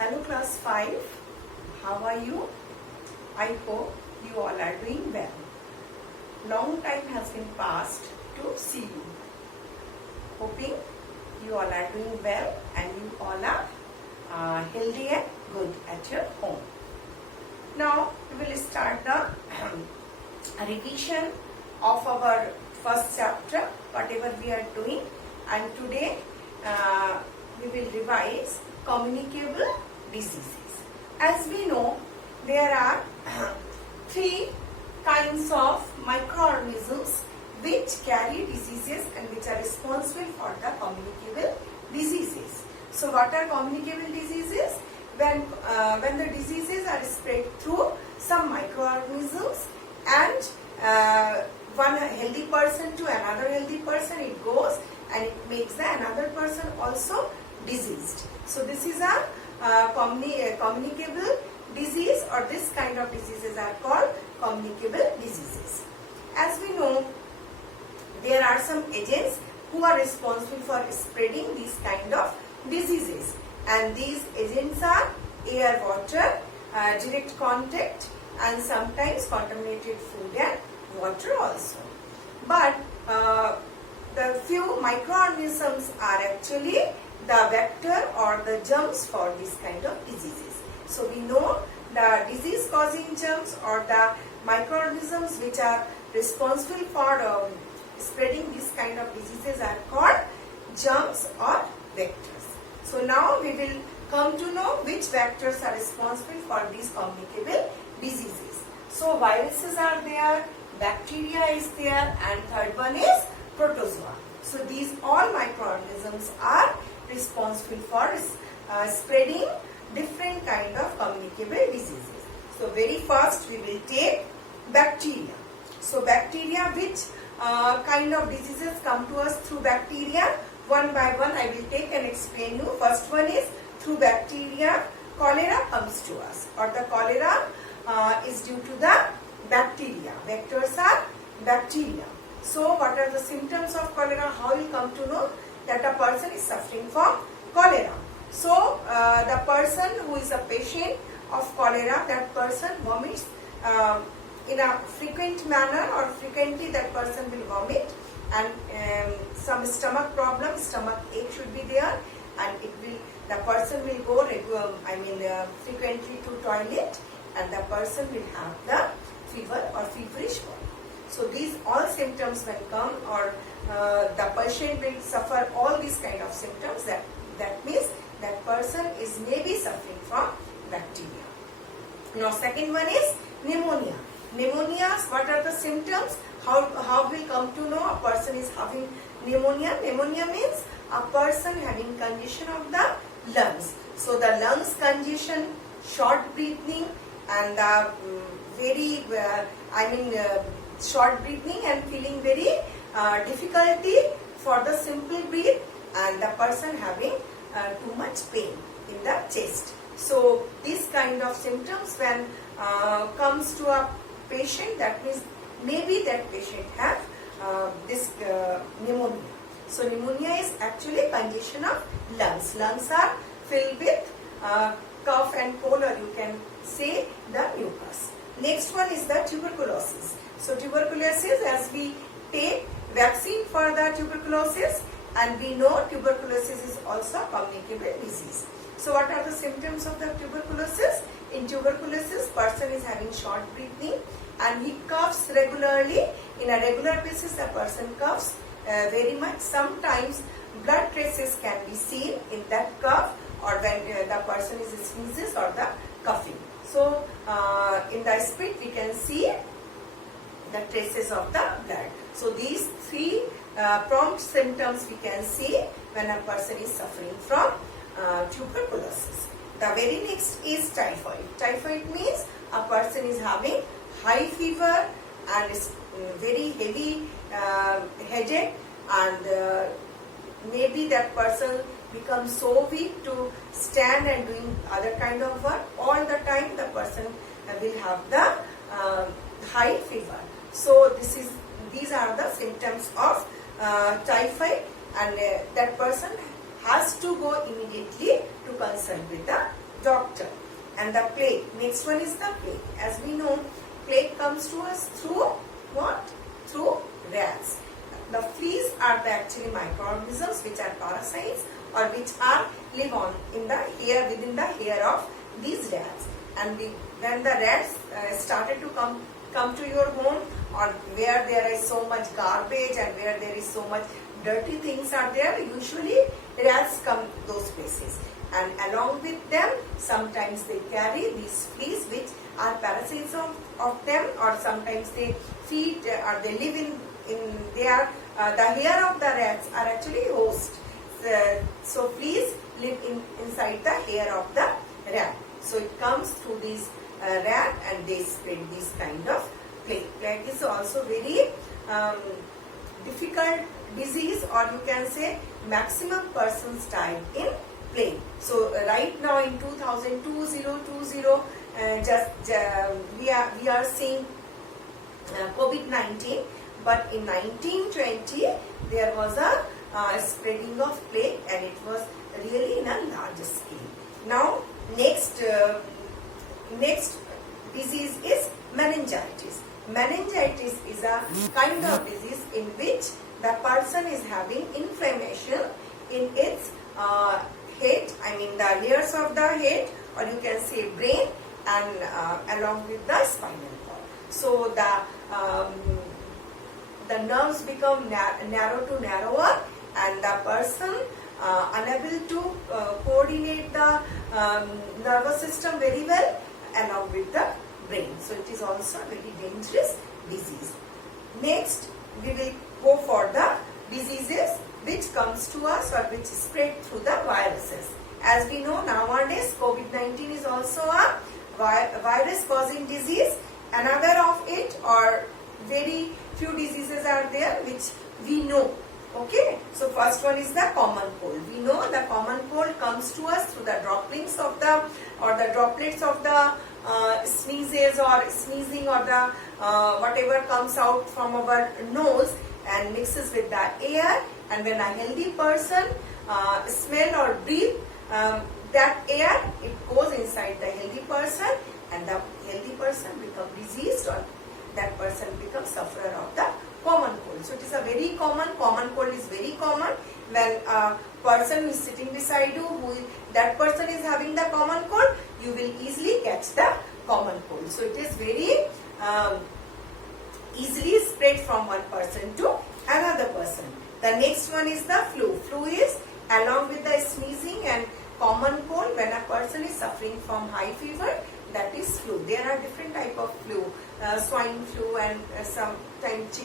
Hello class 5, how are you? I hope you all are doing well. Long time has been passed to see you. Hoping you all are doing well and you all are healthy and good at your home. Now we will start the revision of our first chapter, whatever we are doing, and today we will revise communicable diseases. As we know, there are three kinds of microorganisms which carry diseases and which are responsible for the communicable diseases. So what are communicable diseases? When the diseases are spread through some microorganisms and one healthy person to another healthy person, it goes and it makes the another person also diseased. So this is a communicable disease, or this kind of diseases are called communicable diseases. As we know, there are some agents who are responsible for spreading these kind of diseases, and these agents are air, water, direct contact, and sometimes contaminated food and water also. But the few microorganisms are actually the vector or the germs for this kind of diseases. So we know the disease causing germs or the microorganisms which are responsible for spreading this kind of diseases are called germs or vectors. So now we will come to know which vectors are responsible for these communicable diseases. So viruses are there, bacteria is there, and third one is protozoa. So these all microorganisms are responsible for spreading different kind of communicable diseases. So very first we will take bacteria. So bacteria, which kind of diseases come to us through bacteria? One by one I will take and explain you. First one is through bacteria, cholera comes to us, or the cholera is due to the bacteria. Vectors are bacteria. So what are the symptoms of cholera? How you come to know that a person is suffering from cholera? So the person who is a patient of cholera, that person vomits in a frequent manner, or frequently that person will vomit, and some stomach problem, stomach ache should be there, and the person will go frequently to toilet, and the person will have the fever or feverish body. So these all symptoms when come, or the patient will suffer all these kind of symptoms, that means that person is maybe suffering from bacteria. Now second one is pneumonia. Pneumonias, what are the symptoms? How will come to know a person is having pneumonia? Pneumonia means a person having congestion of the lungs. So the lungs congestion, short breathing, and short breathing and feeling very difficulty for the simple breath, and the person having too much pain in the chest. So this kind of symptoms when comes to a patient, that means maybe that patient have this pneumonia. So pneumonia is actually congestion of lungs. Lungs are filled with cough and cold, or you can say the mucus. Next one is the tuberculosis. So tuberculosis, as we take vaccine for the tuberculosis, and we know tuberculosis is also a communicable disease. So what are the symptoms of the tuberculosis? In tuberculosis, person is having short breathing and he coughs regularly. In a regular basis, the person coughs very much. Sometimes blood traces can be seen in that cough, or when the person is sneezes or the coughing. So in the spit we can see the traces of the blood. So these three prompt symptoms we can see when a person is suffering from tuberculosis. The very next is typhoid. Typhoid means a person is having high fever and very heavy headache, and maybe that person becomes so weak to stand and doing other kind of work. All the time the person will have the high fever. So these are the symptoms of typhoid, and that person has to go immediately to consult with the doctor. And the plague, next one is the plague. As we know, plague comes to us through what? Through rats. The fleas are the actually microorganisms which are parasites or which are live on in the hair, within the hair of these rats. And when the rats started to come to your home, or where there is so much garbage and where there is so much dirty things are there, usually rats come to those places. And along with them, sometimes they carry these fleas which are parasites of them, or sometimes they feed or they live in their the hair of the rats are actually host. So fleas live inside the hair of the rat. So it comes through these rat and they spread this kind of plague. Plague is also very difficult disease, or you can say maximum persons died in plague. So right now in 2020, we are seeing COVID-19, but in 1920 there was a spreading of plague, and it was really in a large scale. Now next disease is meningitis. Meningitis is a kind of disease in which the person is having inflammation in its head, I mean the layers of the head, or you can say brain, and along with the spinal cord. So the nerves become narrow to narrower, and the person unable to coordinate the nervous system very well along with the brain. So it is also a very dangerous disease. Next, we will go for the diseases which comes to us or which spread through the viruses. As we know nowadays, COVID-19 is also a virus causing disease. Another of it, or very few diseases are there which we know. Okay, so first one is the common cold. We know the common cold comes to us through the droplets of the sneezes or sneezing, or the whatever comes out from our nose and mixes with the air, and when a healthy person smell or breathe that air, it goes inside the healthy person, and the healthy person becomes diseased, or that person becomes sufferer of the common cold. So it is a very common cold is very common. When a person who is sitting beside you, that person is having the common cold, you will easily catch the common cold. So it is very easily spread from one person to another person. The next one is the flu. Flu is along with the sneezing and common cold. When a person is suffering from high fever, that is flu. There are different type of flu, swine flu, and sometimes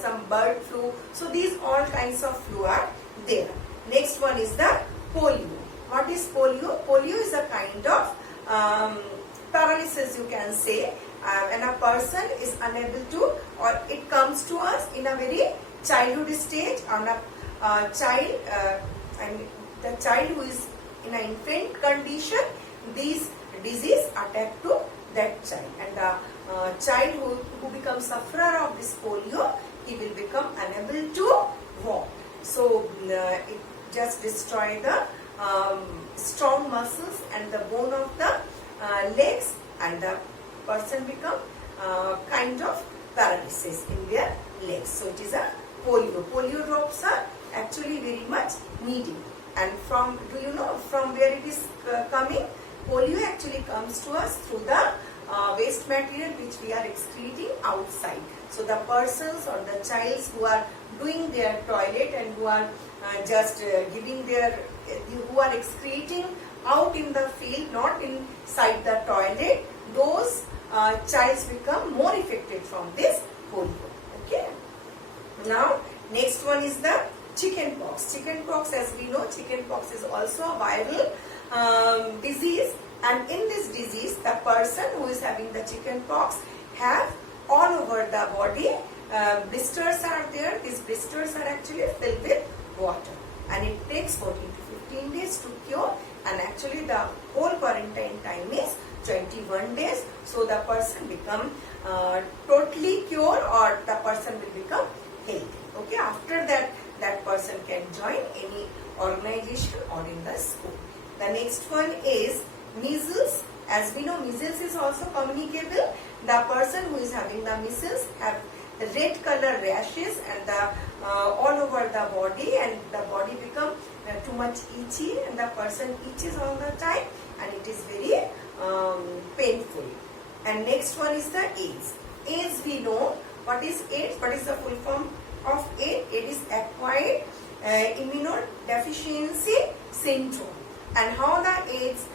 some bird flu. So these all kinds of flu are there. Next one is the polio. What is polio? Polio is a kind of paralysis, you can say, when a person is unable to, or it comes to us in a very childhood stage, on a child, and the child who is in an infant condition, these disease attack to that child, and the child who becomes sufferer of this polio, he will become unable to walk. So it just destroy the strong muscles and the bone of the legs, and the person become kind of paralysis in their legs. So it is a polio. Polio drops are actually very much needed. And from, do you know from where it is coming? Polio actually comes to us through the waste material which we are excreting outside. So the persons or the childs who are doing their toilet and who are just giving their, who are excreting out in the field, not inside the toilet, those childs become more affected from this polio. Okay. Now next one is the chicken pox. Chicken pox, as we know, chicken pox is also a viral disease, and in this disease the person who is having the chicken pox have all over the body blisters are there. These blisters are actually filled with water, and it takes 14 to 15 days to cure, and actually the whole quarantine time is 21 days. So the person become totally cured, or the person will become healthy. Okay, after that, that person can join any organization or in the school. The next one is Measles, as we know, measles is also communicable. The person who is having the measles have red color rashes and all over the body, and the body become too much itchy, and the person itches all the time, and it is very painful. And next one is the AIDS. AIDS, we know what is AIDS. What is the full form of AIDS? It is acquired immunodeficiency syndrome. And how the AIDS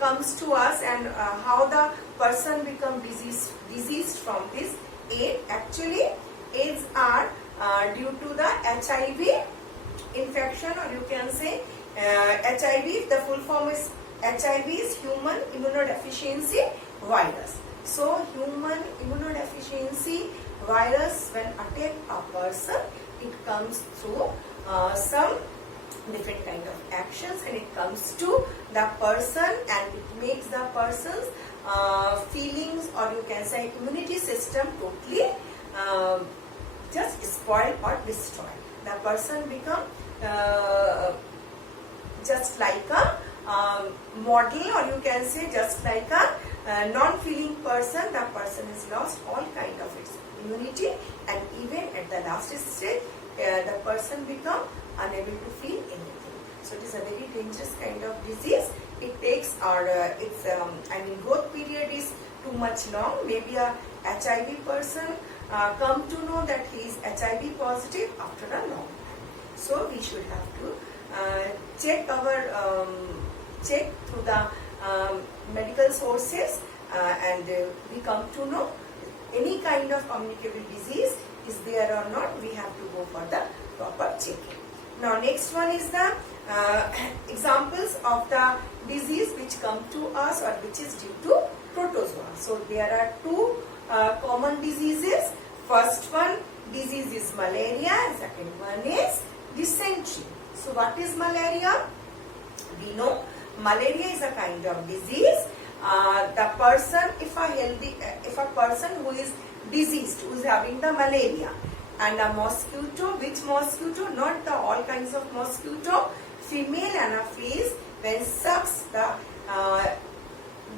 comes to us, and how the person become diseased from this AIDS. Actually, AIDS are due to the HIV infection, or you can say HIV. The full form is HIV is human immunodeficiency virus. So human immunodeficiency virus, when attack a person, it comes through some different kind of actions, and it comes to the person, and it makes the person's feelings, or you can say immunity system, totally just spoiled or destroyed. The person become just like a model, or you can say just like a non-feeling person. The person has lost all kind of its immunity, and even at the last stage, the person become unable to feel anything. So it is a very dangerous kind of disease. It takes, or its growth period is too much long. Maybe a HIV person come to know that he is HIV positive after a long time. So we should have to check through the medical sources, and we come to know any kind of communicable disease is there or not. We have to go for the proper checking. Now next one is the examples of the disease which come to us, or which is due to protozoa. So there are two common diseases. First one disease is malaria, and second one is dysentery. So what is malaria? We know malaria is a kind of disease. The person, if a person who is diseased, who is having the malaria, and a mosquito, which mosquito? Not the all kinds of mosquito. Female anopheles, when sucks the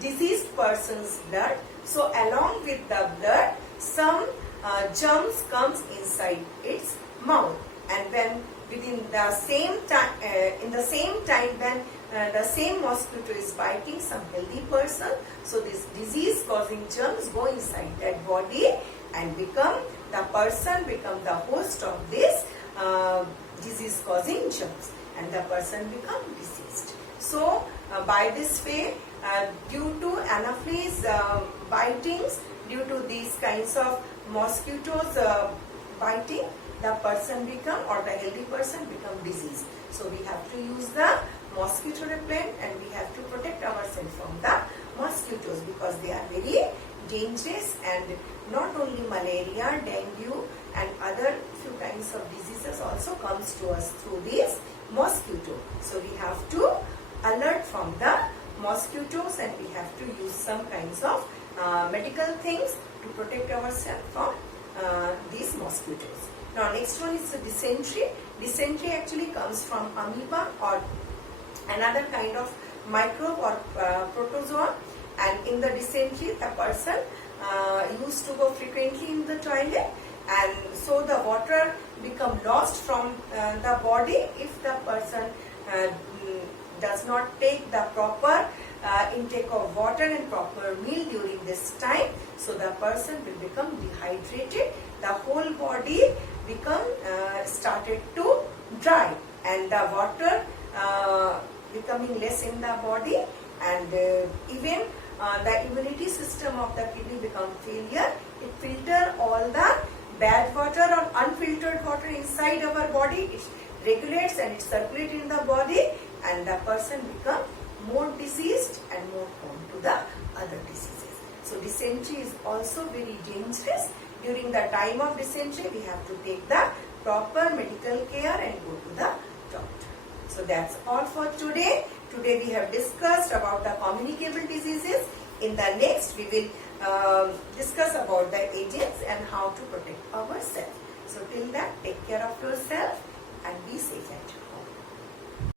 diseased person's blood, so along with the blood, some germs comes inside its mouth, and when within the same time, when the same mosquito is biting some healthy person, so this disease causing germs go inside that body, and the person become the host of this disease causing germs, and the person become deceased. So by this way, due to anopheles bitings, due to these kinds of mosquitoes biting, the person become, or the healthy person become diseased. So we have to use the mosquito repellent, and we have to protect ourselves from the mosquitoes, because they are very dangerous, and not only malaria, dengue and other few kinds of diseases also comes to us through these mosquitoes. So we have to alert from the mosquitoes, and we have to use some kinds of medical things to protect ourselves from these mosquitoes. Now next one is the dysentery. Dysentery actually comes from amoeba, or another kind of microbe, or protozoa, and in the dysentery the person used to go frequently in the toilet, and so the water become lost from the body if the person does not take the proper intake of water and proper meal during this time. So the person will become dehydrated, the whole body become started to dry, and the water becoming less in the body, and even the immunity system of the kidney become failure. It filter all the bad water or unfiltered water inside our body. It regulates and it circulates in the body, and the person become more diseased and more prone to the other diseases. So dysentery is also very dangerous. During the time of dysentery, we have to take the proper medical care and go to the doctor. So that's all for today. Today we have discussed about the communicable diseases. In the next, we will discuss about the agents and how to protect ourselves. So till that, take care of yourself and be safe and